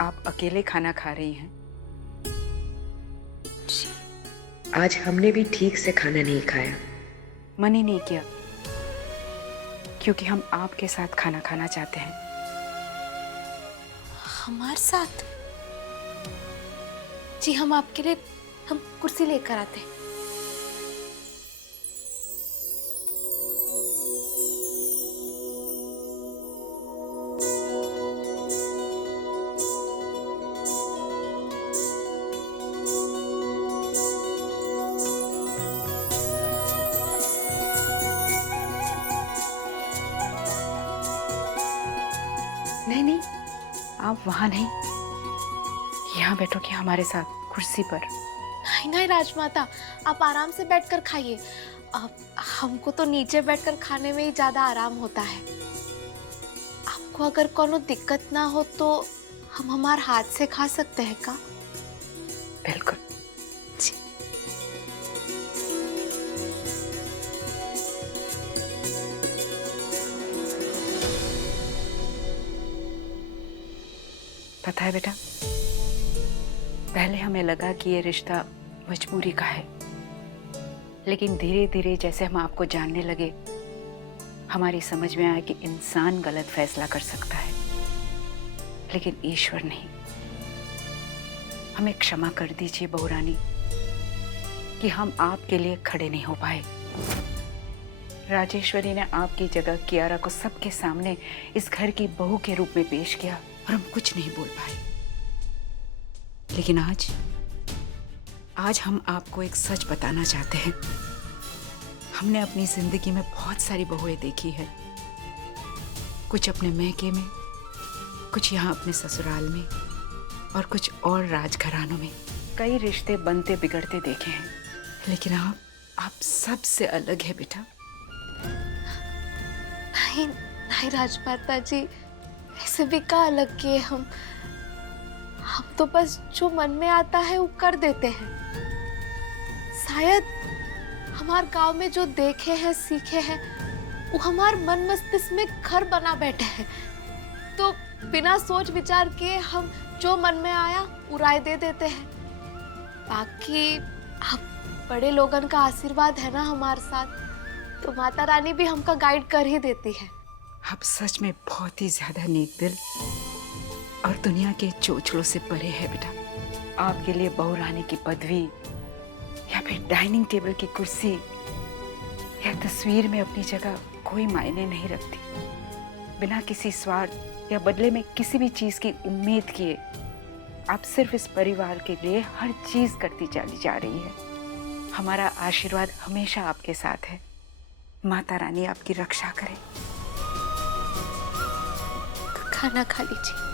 आप अकेले खाना खा रही हैं। आज हमने भी ठीक से खाना नहीं खाया। मन ही नहीं किया, क्योंकि हम आपके साथ खाना खाना चाहते हैं। हमारे साथ? जी, हम आपके लिए हम कुर्सी लेकर आते हैं। नहीं नहीं, आप वहां नहीं, यहाँ बैठोगे हमारे साथ कुर्सी पर। नहीं नहीं राजमाता, आप आराम से बैठकर खाइए। हमको तो नीचे बैठकर खाने में ही ज्यादा आराम होता है। आपको अगर कोनो दिक्कत ना हो तो हम हमारे हाथ से खा सकते हैं का? बिल्कुल। जी। पता है बेटा, पहले हमें लगा कि ये रिश्ता मजबूरी का है, लेकिन धीरे धीरे जैसे हम आपको जानने लगे, हमारी समझ में आया कि इंसान गलत फैसला कर सकता है, लेकिन ईश्वर नहीं। हमें क्षमा कर दीजिए बहू रानी कि हम आपके लिए खड़े नहीं हो पाए। राजेश्वरी ने आपकी जगह कियारा को सबके सामने इस घर की बहू के रूप में पेश किया और हम कुछ नहीं बोल पाए। लेकिन आज हम आपको एक सच बताना चाहते हैं। हमने अपनी जिंदगी में बहुत सारी बहुएं देखी है, कुछ अपने मैके में, कुछ यहाँ अपने ससुराल में और कुछ और राजघरानों में। कई रिश्ते बनते बिगड़ते देखे हैं, लेकिन आप सबसे अलग है बेटा। नहीं नहीं राजमाता जी, ऐसे भी का अलग किए हम तो बस जो मन में आता है वो कर देते हैं। शायद हमारे गांव में जो देखे हैं सीखे हैं वो हमारे मन मस्तिष्क में घर बना बैठे हैं, तो बिना सोच विचार किए हम जो मन में आया वो राय दे देते हैं। बाकी अब बड़े लोगन का आशीर्वाद है ना हमारे साथ, तो माता रानी भी हमका गाइड कर ही देती है। आप सच में बहुत ही ज्यादा नेक दिल और दुनिया के चोचलों से परे है बेटा। आपके लिए बहू रानी की पदवी या फिर डाइनिंग टेबल की कुर्सी या तस्वीर में अपनी जगह कोई मायने नहीं रखती। बिना किसी स्वार्थ या बदले में किसी भी चीज की उम्मीद किए आप सिर्फ इस परिवार के लिए हर चीज करती चली जा रही है। हमारा आशीर्वाद हमेशा आपके साथ है। माता रानी आपकी रक्षा करे। तो खाना खा लीजिए।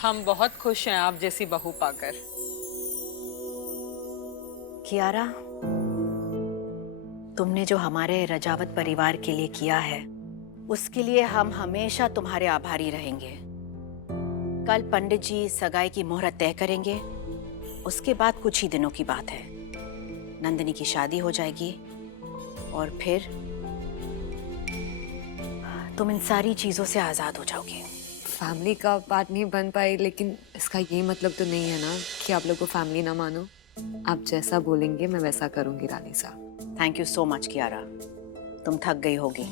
हम बहुत खुश हैं आप जैसी बहू पाकर। कियारा, तुमने जो हमारे रजावत परिवार के लिए किया है उसके लिए हम हमेशा तुम्हारे आभारी रहेंगे। कल पंडित जी सगाई की मुहूर्त तय करेंगे, उसके बाद कुछ ही दिनों की बात है नंदिनी की शादी हो जाएगी और फिर तुम इन सारी चीजों से आजाद हो जाओगे। फैमिली का पार्ट नहीं बन पाई, लेकिन इसका ये मतलब तो नहीं है ना कि आप लोग को फैमिली ना मानो। आप जैसा बोलेंगे मैं वैसा करूंगी रानी साहब। Thank you so much Kiara, तुम थक गई होगी,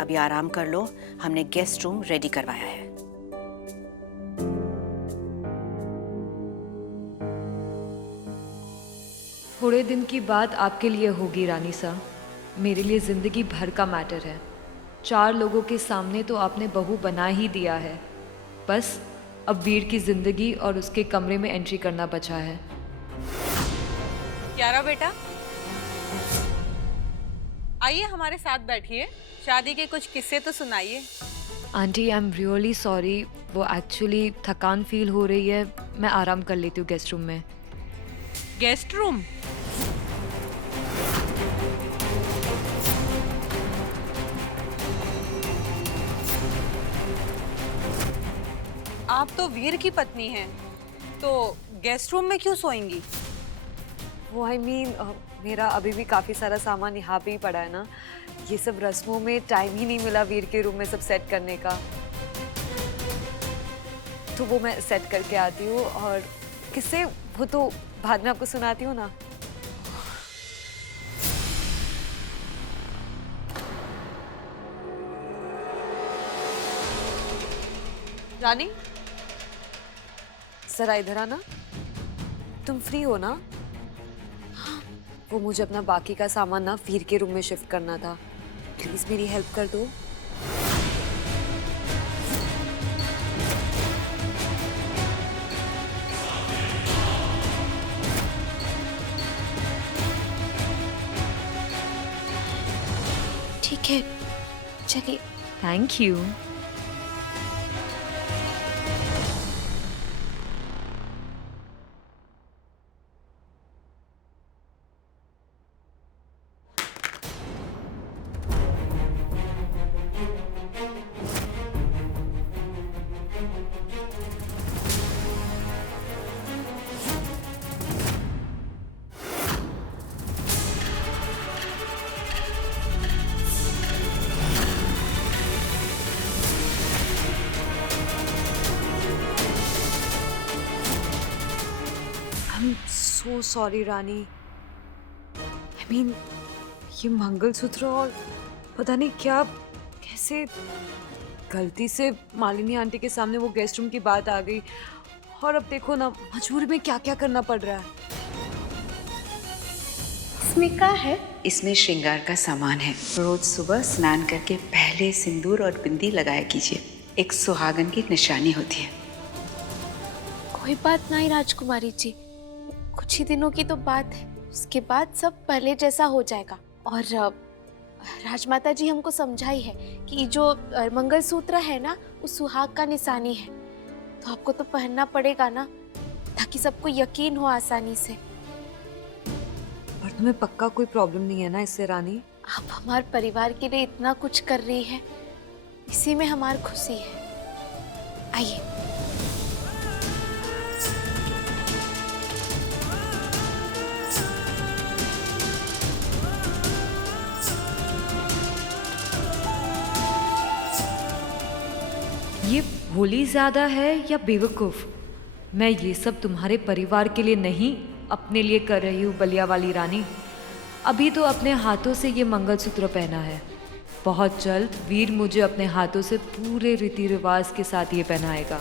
अभी आराम कर लो। हमने गेस्ट रूम रेडी करवाया है। थोड़े दिन की बात आपके लिए होगी रानी साहब, मेरे लिए जिंदगी भर का मैटर है। 4 लोगों के सामने तो आपने बहू बना ही दिया है, बस अब वीर की जिंदगी और उसके कमरे में एंट्री करना बचा है। कियारा बेटा, आइए हमारे साथ बैठिए, शादी के कुछ किस्से तो सुनाइए। Aunty I am really sorry, वो एक्चुअली थकान फील हो रही है, मैं आराम कर लेती हूँ गेस्ट रूम में। Guest room? आप तो वीर की पत्नी हैं, तो गेस्ट रूम में क्यों सोएंगी? वो मेरा अभी भी काफ़ी सारा सामान यहाँ पे ही पड़ा है ना। ये सब रस्मों में टाइम ही नहीं मिला वीर के रूम में सब सेट करने का, तो वो मैं सेट करके आती हूँ। और किससे, वो तो बाद में आपको सुनाती हूँ ना। रानी, जरा इधर आना। तुम फ्री हो ना? वो मुझे अपना बाकी का सामान ना वीर के रूम में शिफ्ट करना था, प्लीज मेरी हेल्प कर दो। ठीक है, चलिए। Thank you. सो सॉरी रानी। ये मंगलसूत्र और पता नहीं क्या, कैसे गलती से मालिनी आंटी के सामने वो गेस्ट रूम की बात आ गई, और अब देखो ना मजबूरी में क्या क्या करना पड़ रहा है। इसमें क्या है? इसमें श्रृंगार का सामान है। रोज सुबह स्नान करके पहले सिंदूर और बिंदी लगाया कीजिए, एक सुहागन की निशानी होती है। कोई बात नहीं राजकुमारी जी, कुछ ही दिनों की तो बात है, उसके बाद सब पहले जैसा हो जाएगा। और राजमाता जी हमको समझाई है कि जो मंगलसूत्र है ना, वो सुहाग का निशानी है, तो आपको तो पहनना पड़ेगा ना, ताकि सबको यकीन हो आसानी से। और तुम्हें पक्का कोई प्रॉब्लम नहीं है ना इससे रानी? आप हमारे परिवार के लिए इतना कुछ कर रही है, इसी में हमारी खुशी है। आइए। ये भोली ज्यादा है या बेवकूफ? मैं ये सब तुम्हारे परिवार के लिए नहीं, अपने लिए कर रही हूँ बलिया वाली रानी। अभी तो अपने हाथों से ये मंगलसूत्र पहना है, बहुत जल्द वीर मुझे अपने हाथों से पूरे रीति रिवाज के साथ ये पहनाएगा।